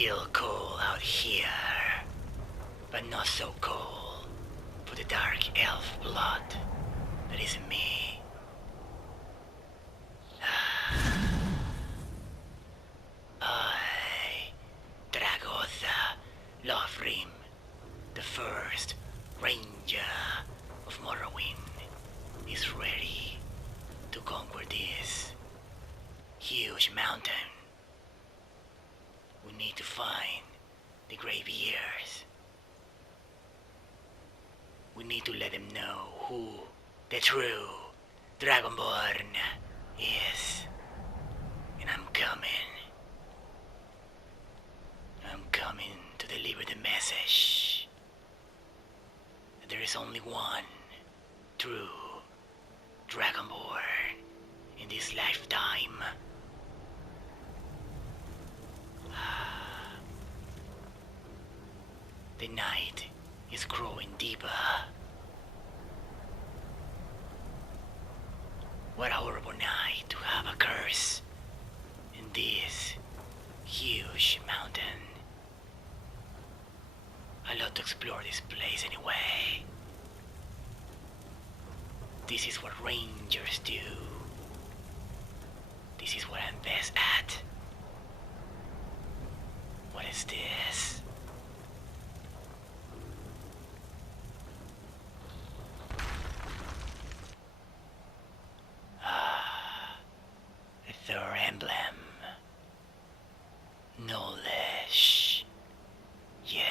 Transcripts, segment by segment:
still cold out here, but not so cold for the dark elf blood that is in me. I, Dragoth Lothrym, the First Ranger of Morrowind, is ready to conquer this huge mountain. We need to find the Graveyears. We need to let them know who the true Dragonborne is. And I'm coming. I'm coming to deliver the message that there is only one true Dragonborne in this lifetime. The night is growing deeper. What a horrible night to have a curse in this huge mountain. I love to explore this place anyway. This is what rangers do. This is what I'm best at. What is this? The third emblem. Knowledge. Yes.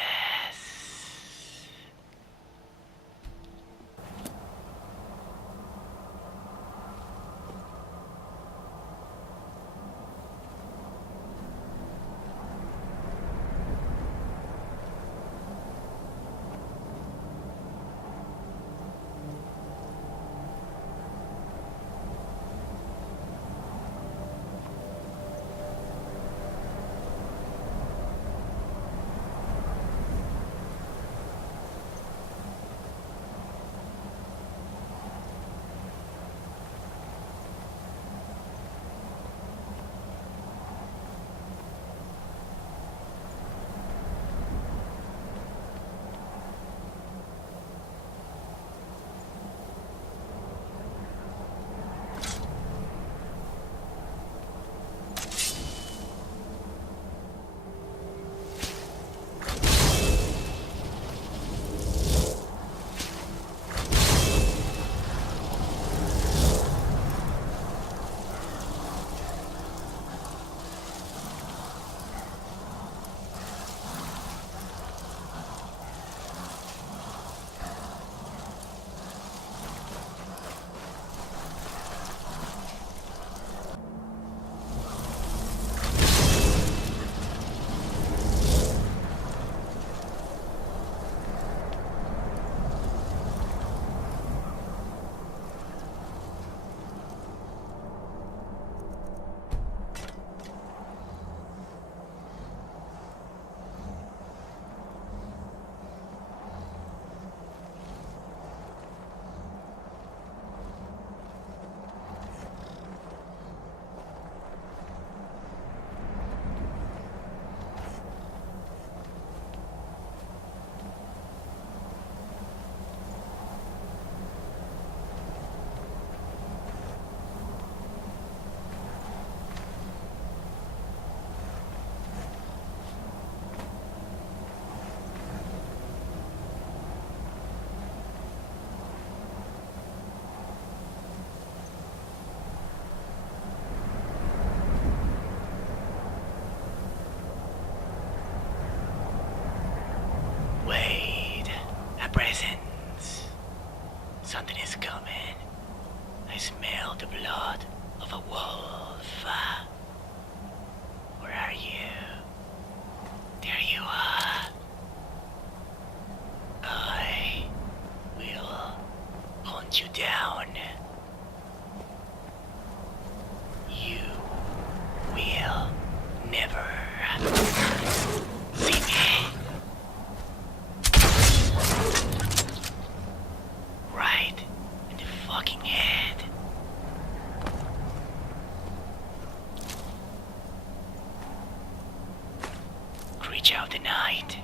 night,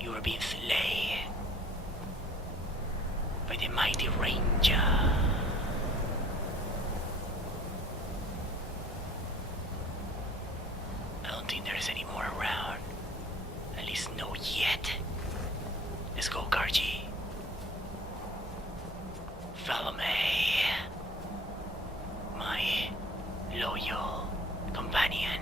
you were being slain by the mighty Ranger. I don't think there's any more around. At least no yet. Let's go, Karji. Follow me. My loyal companion.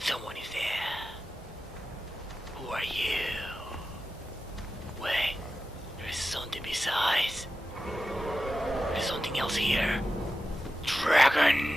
Someone is there. Who are you? Wait, there's something besides. There's something else here. Dragon!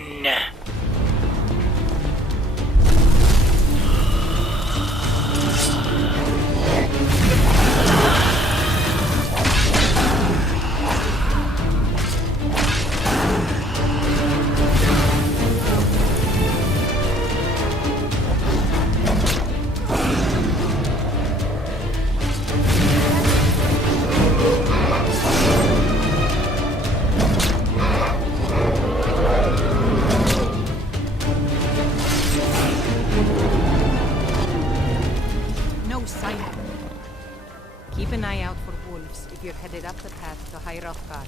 Keep an eye out for wolves if you're headed up the path to High Rothgard.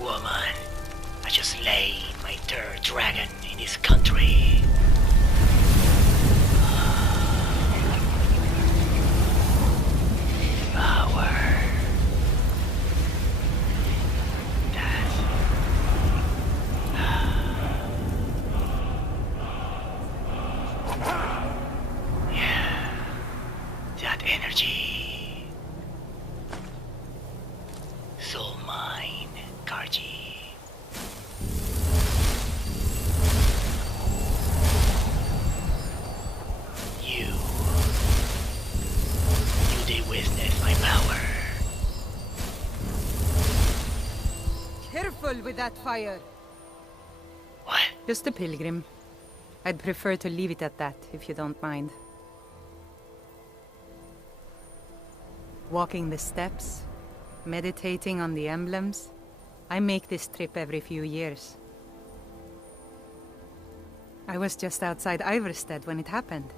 Woman, I just slain my third dragon in this country. Power. That energy. Soul mine, Karji. You did witness my power. Careful with that fire! What? Just a pilgrim. I'd prefer to leave it at that, if you don't mind. Walking the steps, meditating on the emblems. I make this trip every few years. I was just outside Iverstead when it happened.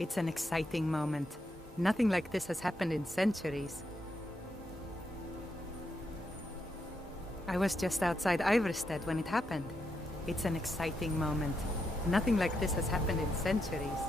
It's an exciting moment. Nothing like this has happened in centuries. I was just outside Iverstead when it happened. It's an exciting moment. Nothing like this has happened in centuries.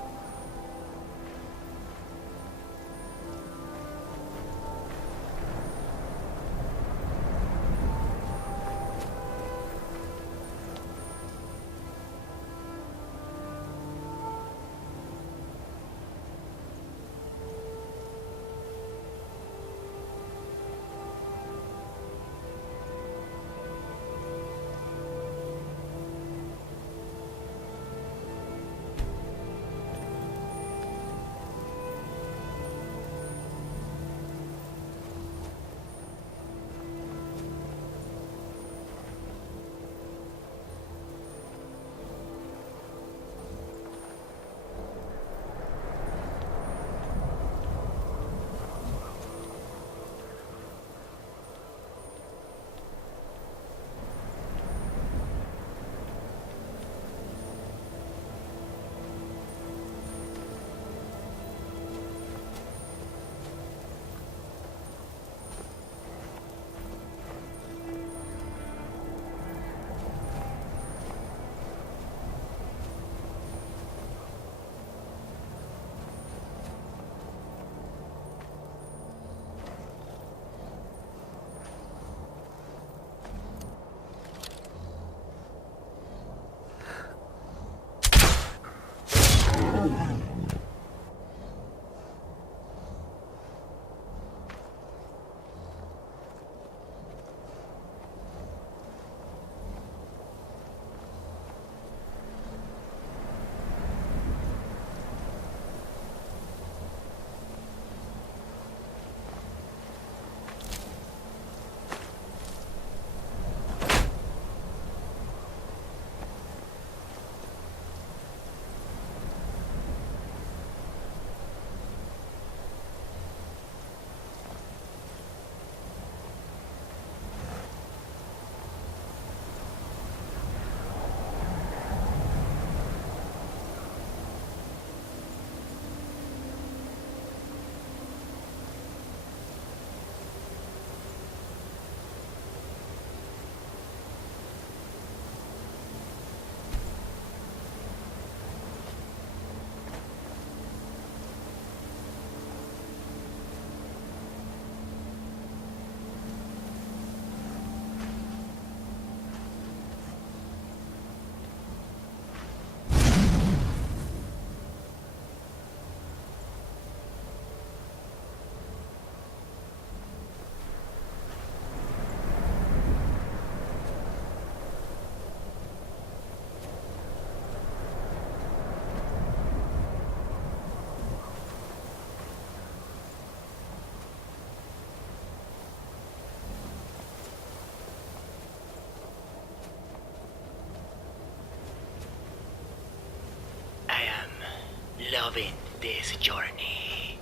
loving this journey.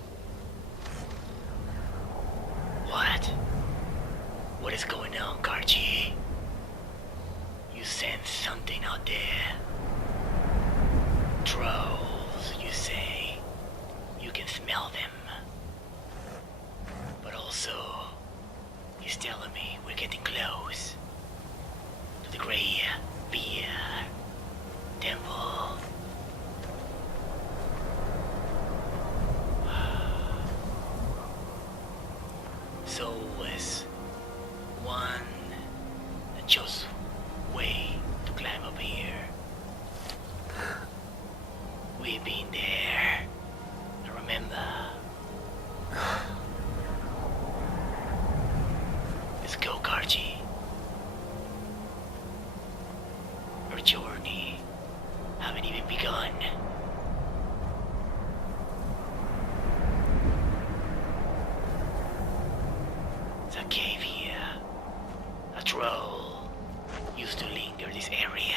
What? What is going on, Karchi? You sense something out there? Trolls, you say? You can smell them. But also, he's telling me we're getting close to the Grey Beer Temple. So was one that chose way to climb up here. We've been there. I remember. Let's go, Karchi. Our journey haven't even begun. It's a cave here. A troll used to linger this area.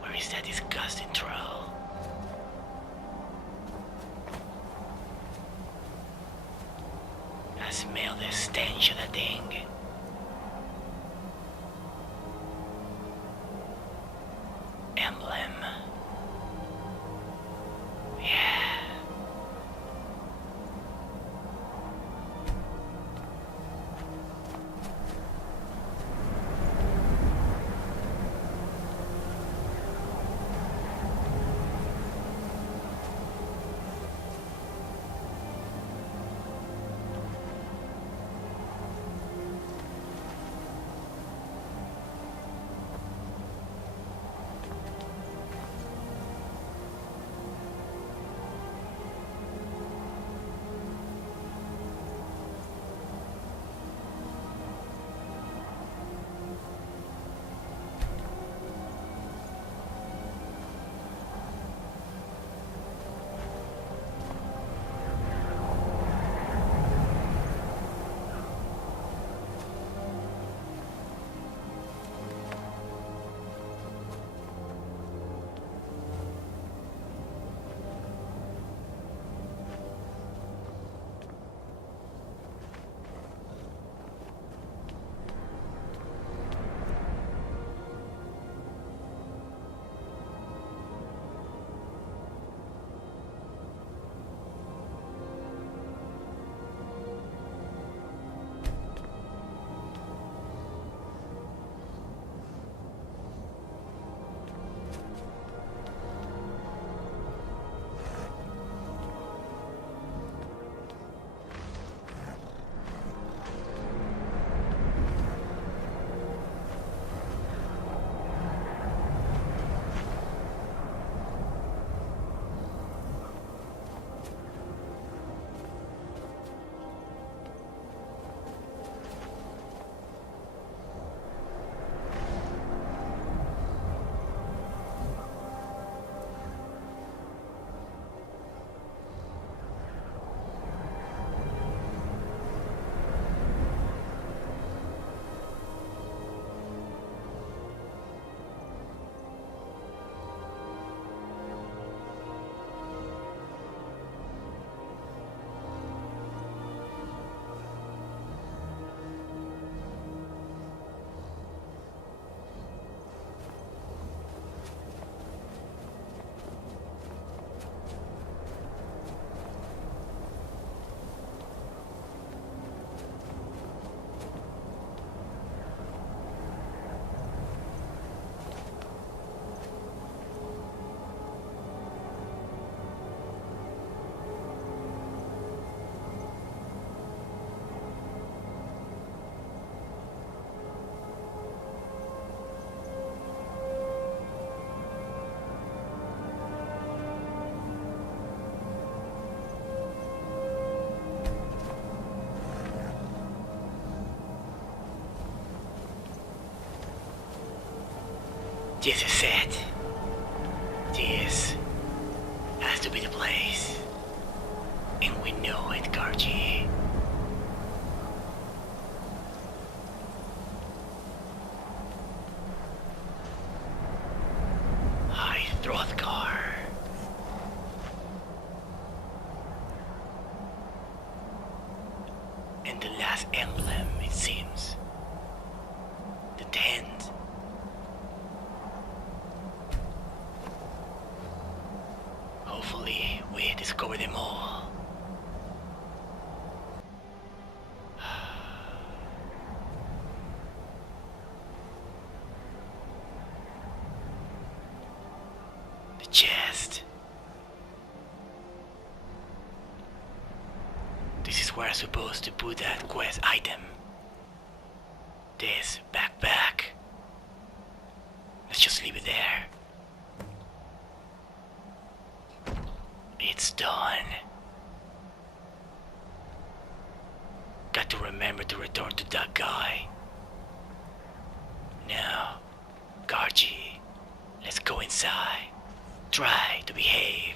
Where is that disgusting troll? I smell the stench of that thing. Emblem. Yeah. This is it. This has to be the place. And we know it, Karchi. Hi, Hrothgar. the last emblem, it seems. The tent. Hopefully, we discover them all. The chest. This is where I'm supposed to put that quest item. This backpack. Let's just leave it there. It's done. Got to remember to return to that guy. Now, Gargi, let's go inside. Try to behave.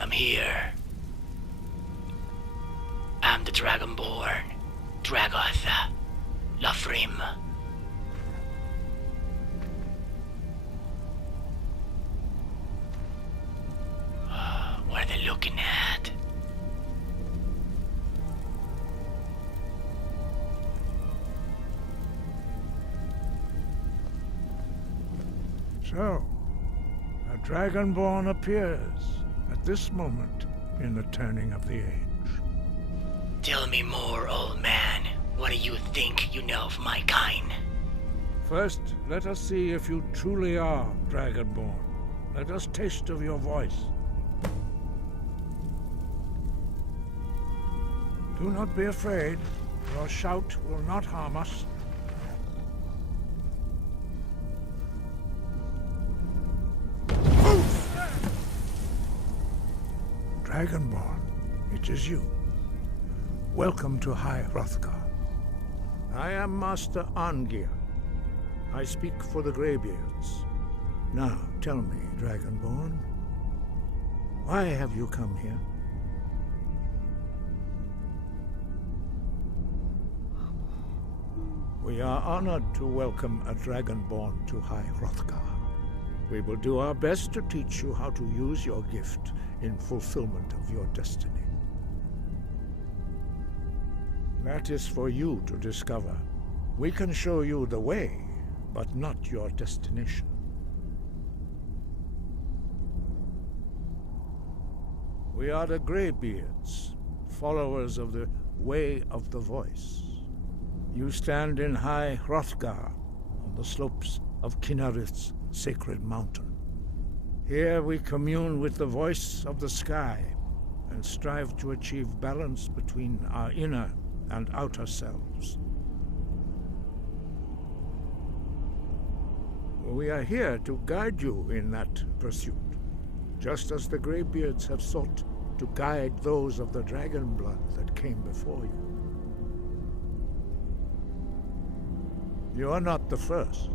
I'm here. I'm the Dragonborne, Dragoth Lothrym. What are they looking at? So, a Dragonborne appears at this moment in the turning of the age. Tell me more, old man. What do you think you know of my kind? First, let us see if you truly are Dragonborne. Let us taste of your voice. Do not be afraid. Your shout will not harm us. Dragonborne, it is you. Welcome to High Hrothgar. I am Master Arngeir. I speak for the Greybeards. Now, tell me, Dragonborne, why have you come here? We are honored to welcome a Dragonborne to High Hrothgar. We will do our best to teach you how to use your gift in fulfillment of your destiny. That is for you to discover. We can show you the way, but not your destination. We are the Greybeards, followers of the Way of the Voice. You stand in High Hrothgar, on the slopes of Kinnarith's sacred mountain. Here we commune with the voice of the sky and strive to achieve balance between our inner and outer selves. We are here to guide you in that pursuit, just as the Greybeards have sought to guide those of the dragon blood that came before you. You are not the first.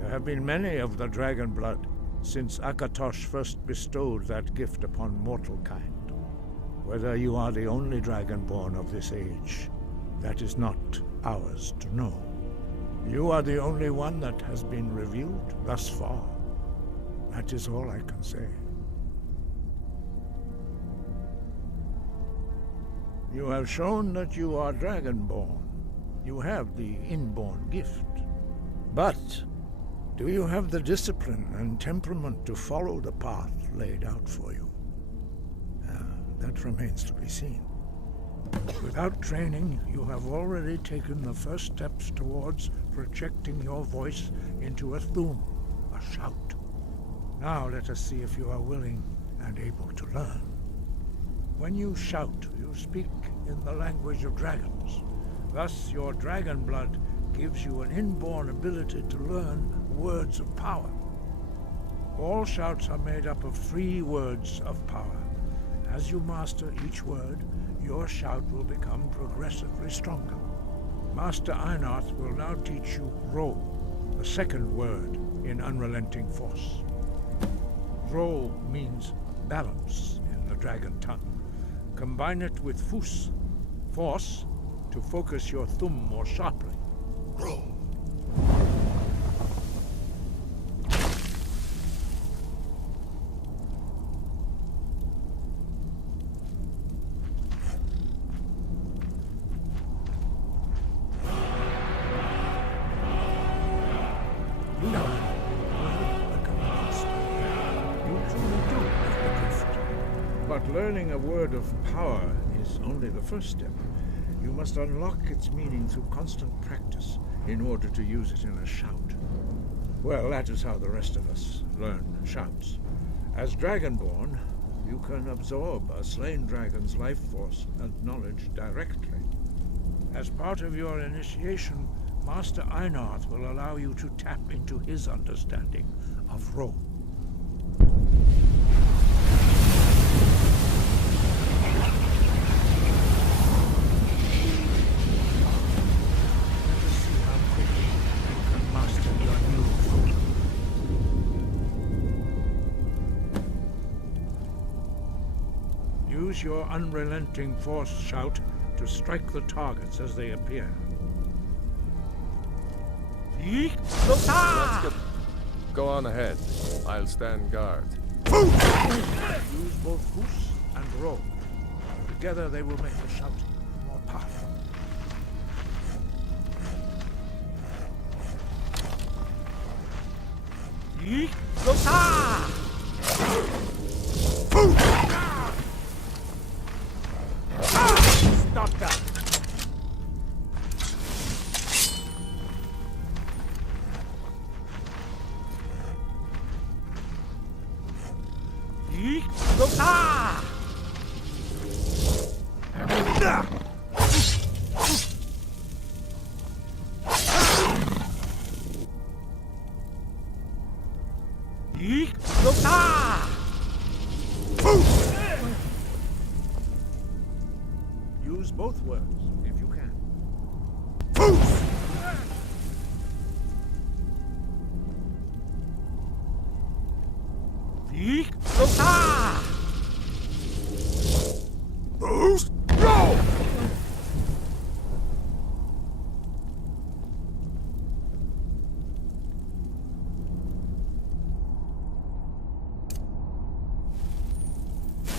There have been many of the dragon blood since Akatosh first bestowed that gift upon mortal kind. Whether you are the only Dragonborn of this age, that is not ours to know. You are the only one that has been revealed thus far. That is all I can say. You have shown that you are Dragonborn. You have the inborn gift. But do you have the discipline and temperament to follow the path laid out for you? That remains to be seen. Without training, you have already taken the first steps towards projecting your voice into a thum, a shout. Now let us see if you are willing and able to learn. When you shout, you speak in the language of dragons. Thus, your dragon blood gives you an inborn ability to learn words of power. All shouts are made up of 3 words of power. As you master each word, your shout will become progressively stronger. Master Einarth will now teach you Ro, the second word in Unrelenting Force. Ro means balance in the dragon tongue. Combine it with Fus, force, to focus your thumb more sharply. Ro. But learning a word of power is only the first step. You must unlock its meaning through constant practice in order to use it in a shout. Well, that is how the rest of us learn shouts. As Dragonborn, you can absorb a slain dragon's life force and knowledge directly. As part of your initiation, Master Einarth will allow you to tap into his understanding of Rome. Let us see how quickly you can master your new form. Use your unrelenting force shout to strike the targets as they appear. Let's go on ahead. I'll stand guard. Use both goose and roll. Together they will make the shout more powerful. Stop that! Use both words if you can. Go!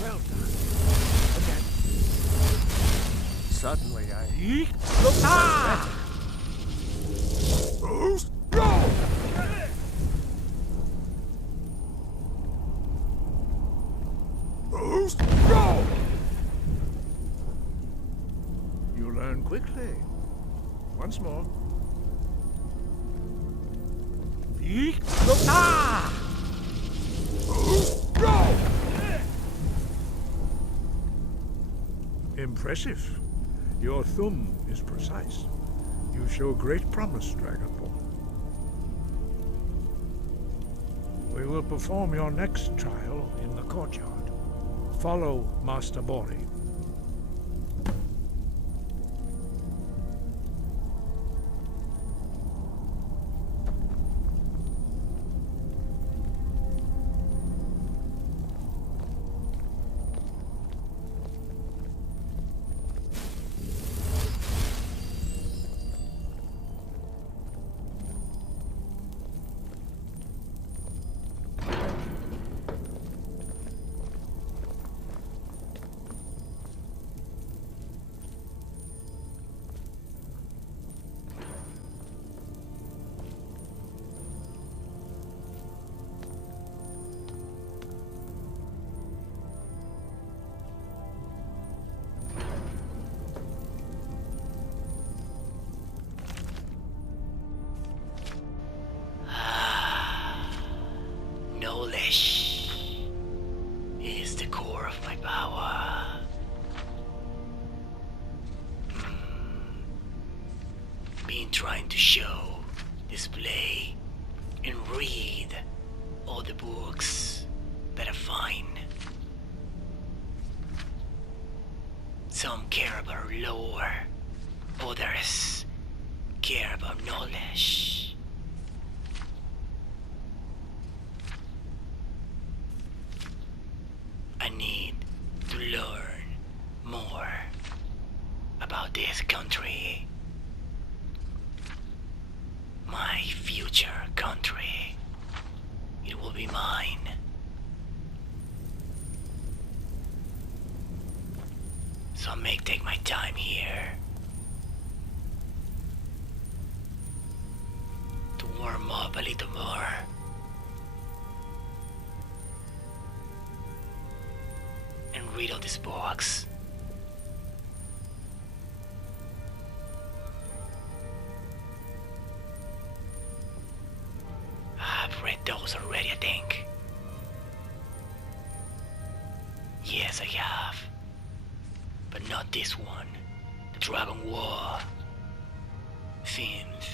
Well done. Again. Suddenly I... Boost! Go! Boost! Go! You learn quickly. Once more. Boost! Go! Impressive. Your thumb is precise. You show great promise, Dragonborn. We will perform your next trial in the courtyard. Follow Master Bori. Knowledge is the core of my power. Been trying to show, display, and read all the books that I find. Some care about lore, others care about knowledge. I need to learn more about this country. My future country. It will be mine. So I may take my time here to warm up a little more. And rid of this box. I've read those already, I think. Yes, I have. But not this one. The Dragon War. Seems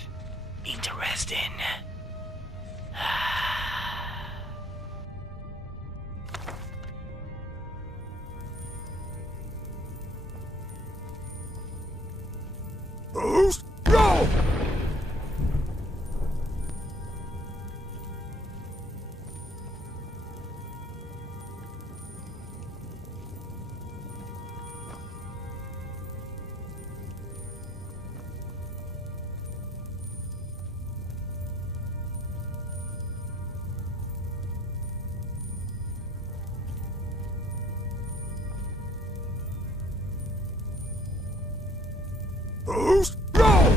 interesting. Go! Go!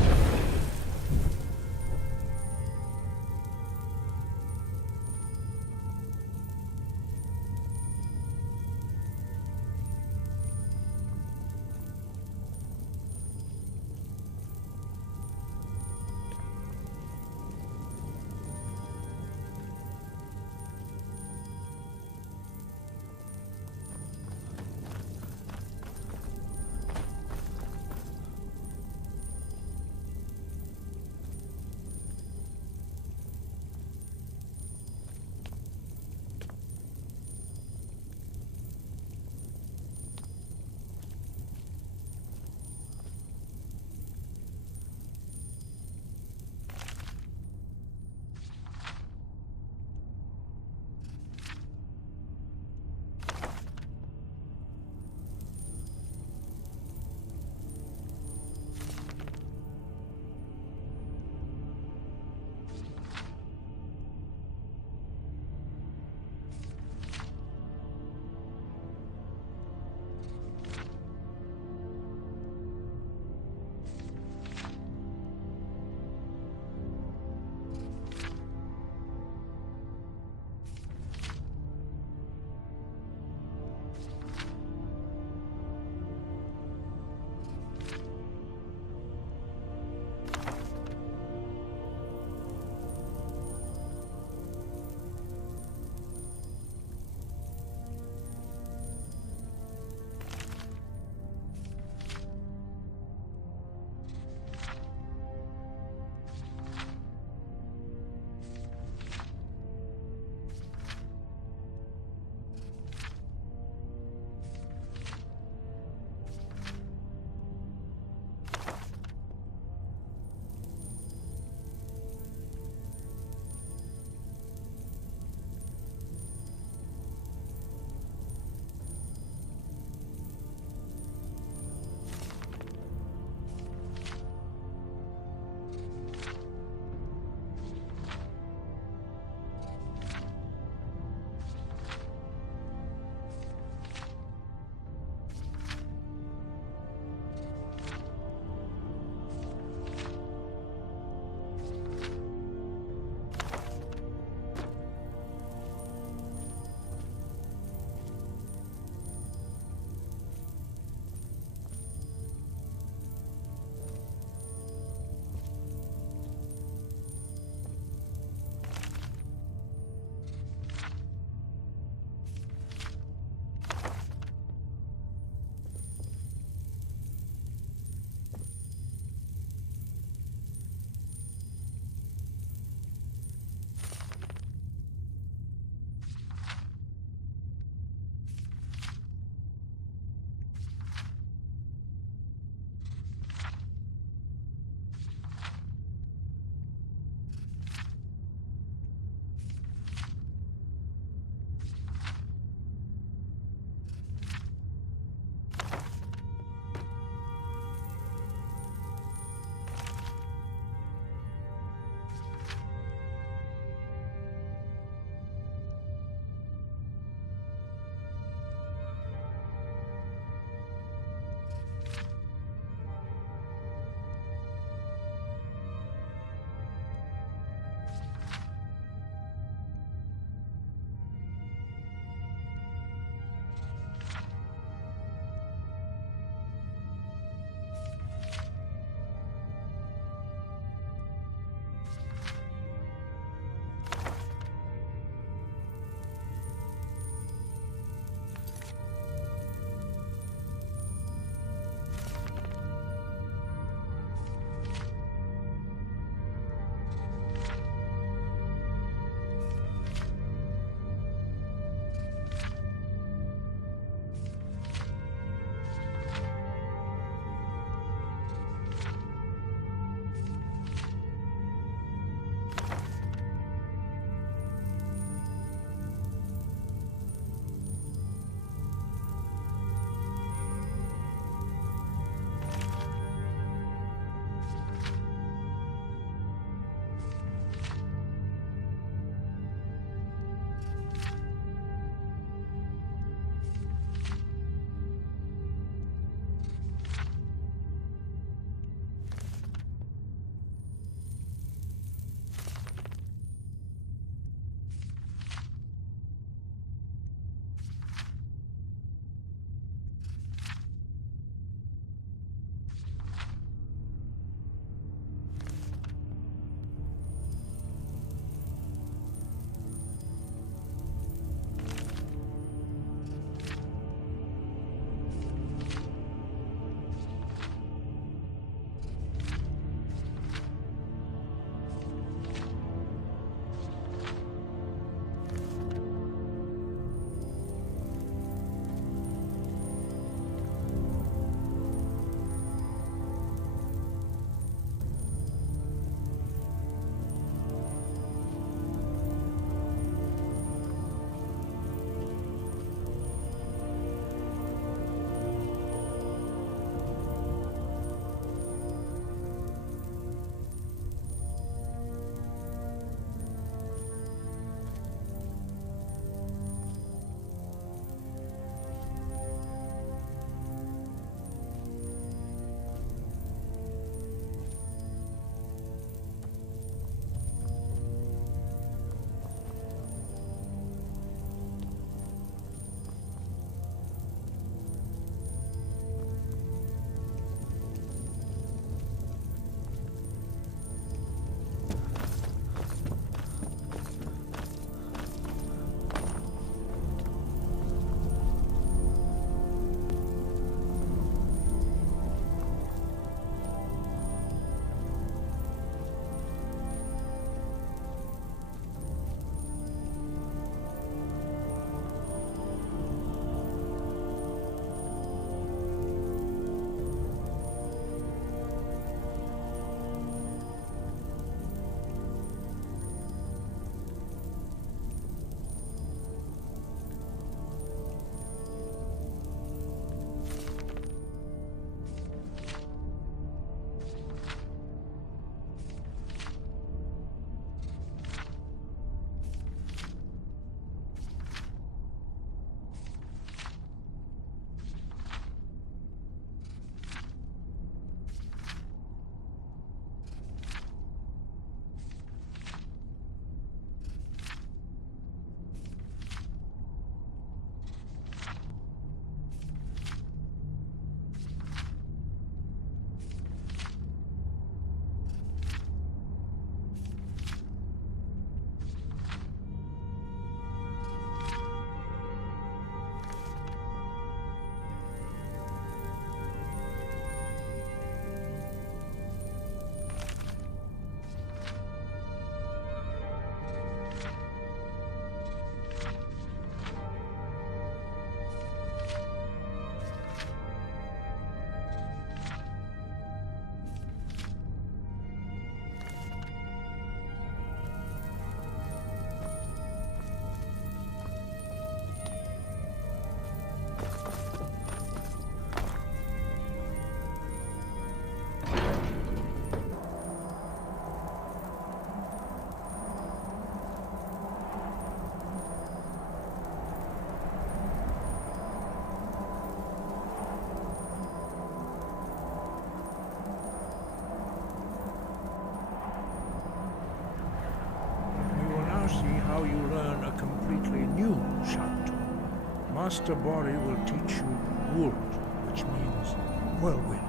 Master Bori will teach you Wold, which means whirlwind.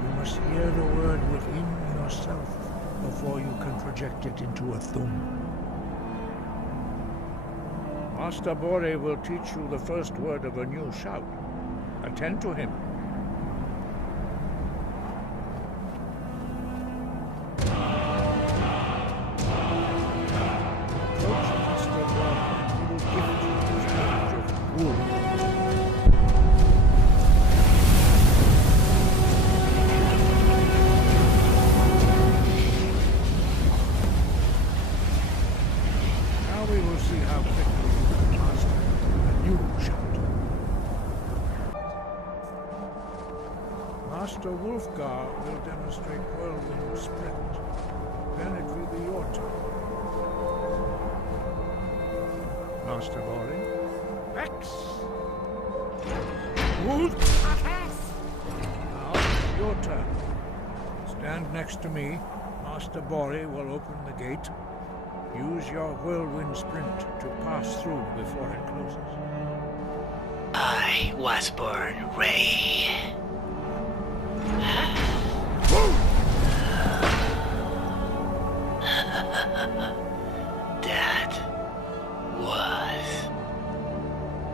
You must hear the word within yourself before you can project it into a thum. Master Bori will teach you the first word of a new shout. Attend to him. Approach Master Bori and he will gift you his knowledge of wood. Now we will see how quickly you can master a new shout. Master Wolfgar will demonstrate whirlwind sprint. Then it will be your turn. Master Bori. X! Wolf! Now it's your turn. Stand next to me. Master Bori will open the gate. Use your whirlwind sprint to pass through before it closes. I was born Ray. That was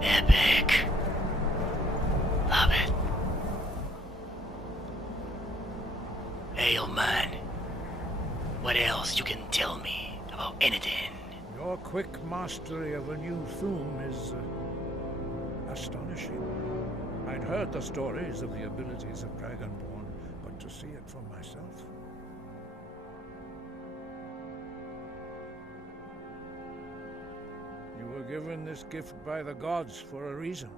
epic. Love it. Hey, old man. What else you can tell me about anything? Your quick mastery of a new thum is astonishing. I'd heard the stories of the abilities of Dragonborne, but to see it for myself. You were given this gift by the gods for a reason.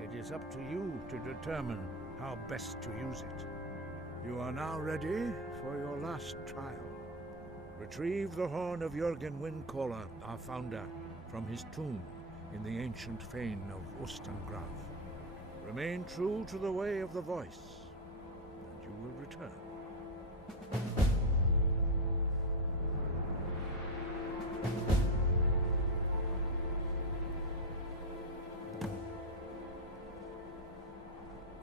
It is up to you to determine how best to use it. You are now ready for your last trial. Retrieve the horn of Jürgen Windcaller, our founder, from his tomb in the ancient fane of Ustengrav. Remain true to the way of the voice, and you will return.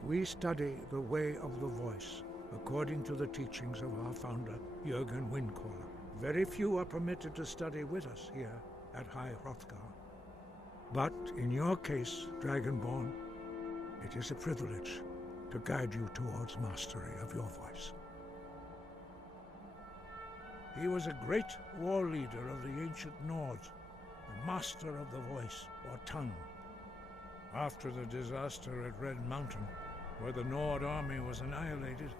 We study the way of the voice, according to the teachings of our founder, Jürgen Windcaller. Very few are permitted to study with us here at High Hrothgar. But in your case, Dragonborn, it is a privilege to guide you towards mastery of your voice. He was a great war leader of the ancient Nords, a master of the voice, or tongue. After the disaster at Red Mountain, where the Nord army was annihilated,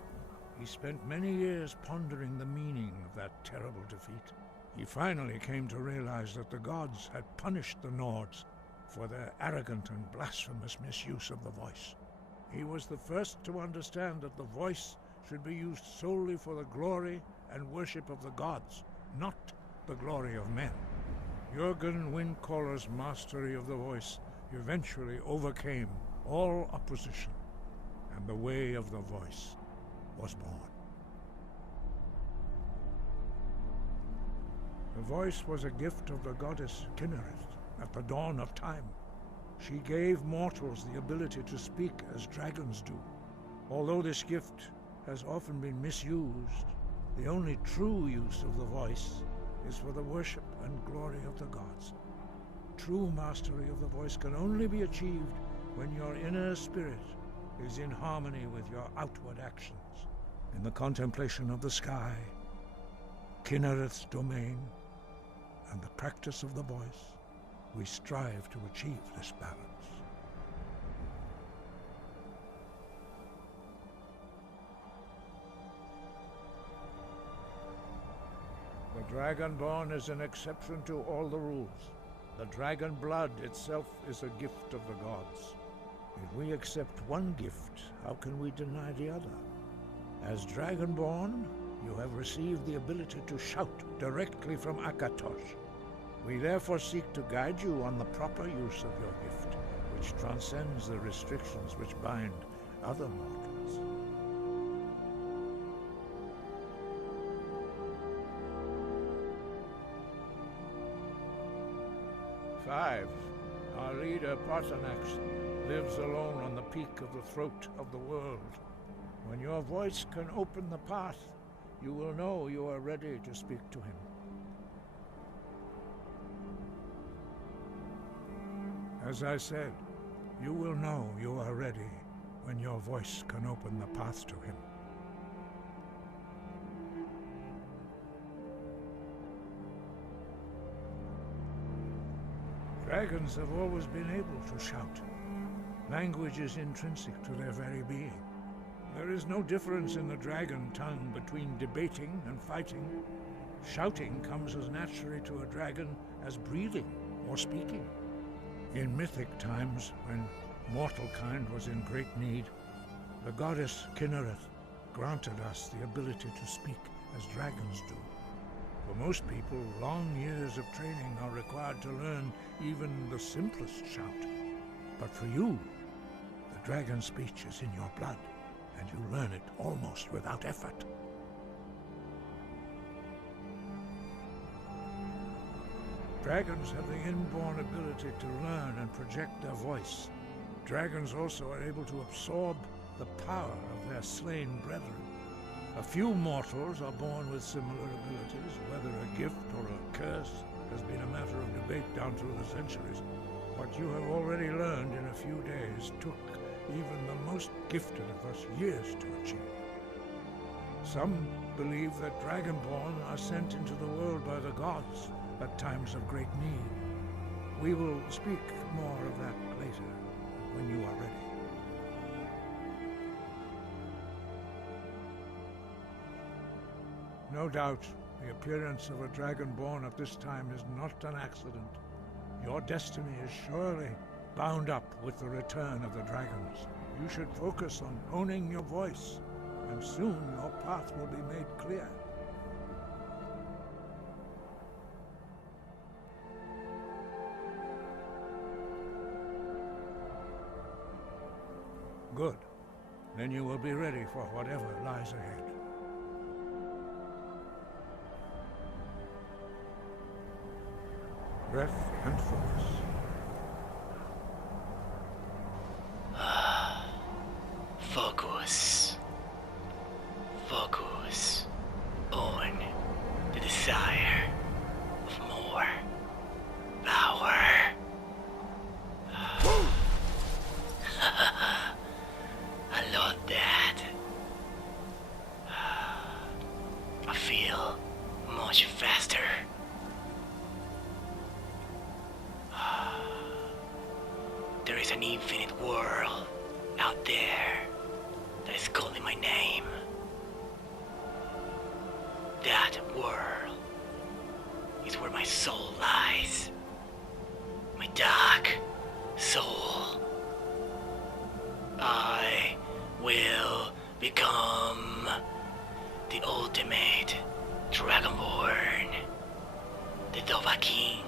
he spent many years pondering the meaning of that terrible defeat. He finally came to realize that the gods had punished the Nords for their arrogant and blasphemous misuse of the voice. He was the first to understand that the voice should be used solely for the glory and worship of the gods, not the glory of men. Jürgen Windcaller's mastery of the voice eventually overcame all opposition, and the way of the voice was born. The voice was a gift of the goddess Kynareth at the dawn of time. She gave mortals the ability to speak as dragons do. Although this gift has often been misused, the only true use of the voice is for the worship and glory of the gods. True mastery of the voice can only be achieved when your inner spirit is in harmony with your outward actions. In the contemplation of the sky, Kynareth's domain, and the practice of the voice, we strive to achieve this balance. The Dragonborn is an exception to all the rules. The dragon blood itself is a gift of the gods. If we accept one gift, how can we deny the other? As Dragonborn, you have received the ability to shout directly from Akatosh. We therefore seek to guide you on the proper use of your gift, which transcends the restrictions which bind other mortals. 5. Our leader, Parthenax, lives alone on the peak of the throat of the world. When your voice can open the path, you will know you are ready to speak to him. As I said, you will know you are ready when your voice can open the path to him. Dragons have always been able to shout. Language is intrinsic to their very being. There is no difference in the dragon tongue between debating and fighting. Shouting comes as naturally to a dragon as breathing or speaking. In mythic times, when mortal kind was in great need, the goddess Kinnereth granted us the ability to speak as dragons do. For most people, long years of training are required to learn even the simplest shout. But for you, the dragon speech is in your blood, and you learn it almost without effort. Dragons have the inborn ability to learn and project their voice. Dragons also are able to absorb the power of their slain brethren. A few mortals are born with similar abilities. Whether a gift or a curse has been a matter of debate down through the centuries. What you have already learned in a few days took even the most gifted of us years to achieve. Some believe that Dragonborne are sent into the world by the gods at times of great need. We will speak more of that later, when you are ready. No doubt, the appearance of a Dragonborne at this time is not an accident. Your destiny is surely bound up with the return of the dragons. You should focus on honing your voice, and soon your path will be made clear. Good. Then you will be ready for whatever lies ahead. Breath and focus. Focus. Focus on the desire of more power. I love that. I feel much faster. There is an infinite world out there that is calling my name. That world is where my soul lies. My dark soul. I will become the ultimate Dragonborne. The dovahkiin.